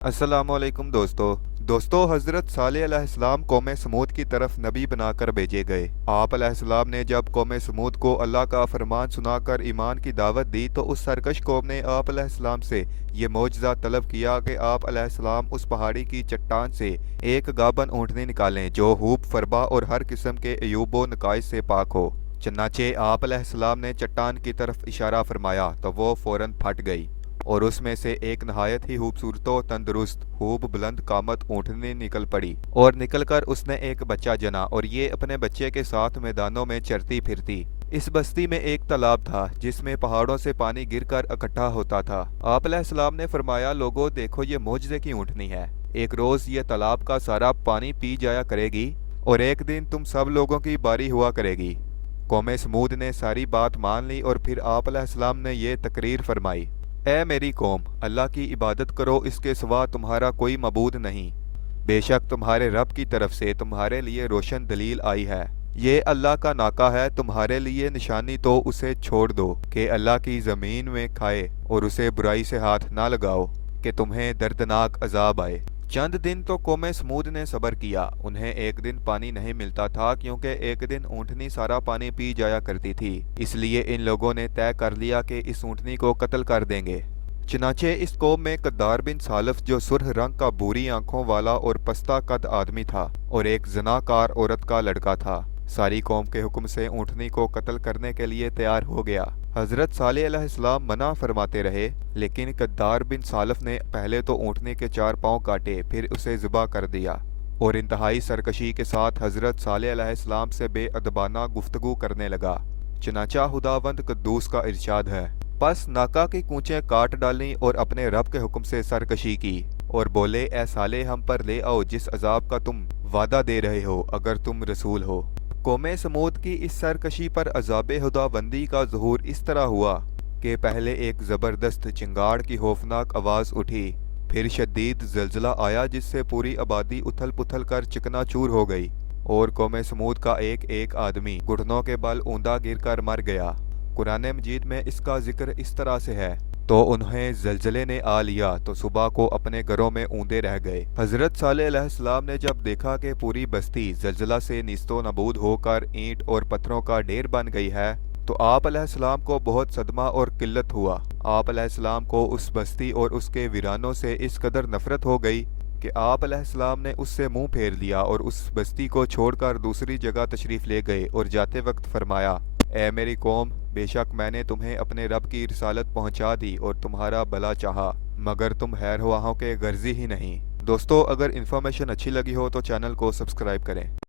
अस्सलामुअलैकुम दोस्तों हज़रत सालेह अलैहिस्सलाम कौम समूद की तरफ नबी बनाकर भेजे गए। आप अलैहिस्सलाम ने जब कौम समूद को अल्लाह का फरमान सुनाकर ईमान की दावत दी तो उस सरकश कौम ने आप अलैहिस्सलाम से ये मौजज़ा तलब किया कि आप अलैहिस्सलाम उस पहाड़ी की चट्टान से एक गाबन ऊँटनी निकालें जो हूब फरबा और हर किस्म के अयूबो नकाइस से पाक हो। चनाचे आप अलैहिस्सलाम ने चट्टान की तरफ इशारा फरमाया तो वो फ़ौरन फट गई और उसमें से एक नहायत ही खूबसूरत तंदुरुस्त खूब बुलंद कामत ऊँटनी निकल पड़ी और निकलकर उसने एक बच्चा जना और ये अपने बच्चे के साथ मैदानों में चरती फिरती। इस बस्ती में एक तालाब था जिसमें पहाड़ों से पानी गिरकर इकट्ठा होता था। आप अलैहिस्सलाम ने फरमाया, लोगों देखो ये मोजज़े की ऊँटनी है। एक रोज़ ये तालाब का सारा पानी पी जाया करेगी और एक दिन तुम सब लोगों की बारी हुआ करेगी। कौम समूद ने सारी बात मान ली और फिर आप अलैहिस्सलाम ने ये तकरीर फरमाई, ए मेरी कौम, अल्लाह की इबादत करो, इसके सिवा तुम्हारा कोई मबूद नहीं। बेशक तुम्हारे रब की तरफ से तुम्हारे लिए रोशन दलील आई है। ये अल्लाह का नाका है, तुम्हारे लिए निशानी तो उसे छोड़ दो कि अल्लाह की ज़मीन में खाए और उसे बुराई से हाथ ना लगाओ कि तुम्हें दर्दनाक अजाब आए। चंद दिन तो कौम समूद ने सब्र किया। उन्हें एक दिन पानी नहीं मिलता था क्योंकि एक दिन ऊँटनी सारा पानी पी जाया करती थी। इसलिए इन लोगों ने तय कर लिया कि इस ऊँटनी को कत्ल कर देंगे। चनाचे इस कौम में कद्दार बिन सालफ जो सुर्ख रंग का बुरी आंखों वाला और पस्ता कद आदमी था और एक जनाकार औरत का लड़का था, सारी कौम के हुक्म से ऊँटनी को कत्ल करने के लिए तैयार हो गया। हज़रत सालेह अलैहिस्सलाम मना फरमाते रहे, लेकिन कद्दार बिन सालफ ने पहले तो ऊँटनी के 4 पाँव काटे, फिर उसे ज़िबा कर दिया और इंतहाई सरकशी के साथ हज़रत सालेह अलैहिस्सलाम से बेअदबाना गुफ्तगू करने लगा। चनाचा खुदावंद कद्दूस का इरशाद है, बस नाका की कूचें काट डालीं और अपने रब के हुक्म से सरकशी की और बोले, ए साले, हम पर ले आओ जिस अजाब का तुम वादा दे रहे हो अगर तुम रसूल हो। कौम समूद की इस सरकशी पर अजाब खुदाबंदी का ज़हूर इस तरह हुआ कि पहले एक ज़बरदस्त चिंगाड़ की खौफनाक आवाज़ उठी, फिर शदीद ज़लज़ला आया जिससे पूरी आबादी उथल पुथल कर चिकनाचूर हो गई और कौम समूद का एक एक आदमी घुटनों के बल ऊंधा गिर कर मर गया। कुरान मजीद में इसका जिक्र इस तरह से है, तो उन्हें जलजले ने आ लिया तो सुबह को अपने घरों में ऊंधे रह गए। हज़रत सालेह अलैहिस्सलाम ने जब देखा कि पूरी बस्ती जलजला से निस्तो नबूद होकर ईंट और पत्थरों का ढेर बन गई है तो आप अलैहिस्सलाम को बहुत सदमा और किल्लत हुआ। आप अलैहिस्सलाम को उस बस्ती और उसके वीरानों से इस कदर नफरत हो गई कि आप अलैहिस्सलाम ने उससे मुंह फेर लिया और उस बस्ती को छोड़कर दूसरी जगह तशरीफ़ ले गए और जाते वक्त फरमाया, ए मेरी कौम, बेशक मैंने तुम्हें अपने रब की रिसालत पहुंचा दी और तुम्हारा भला चाहा, मगर तुम खैरख्वाहों के गर्जी ही नहीं। दोस्तों, अगर इन्फॉर्मेशन अच्छी लगी हो तो चैनल को सब्सक्राइब करें।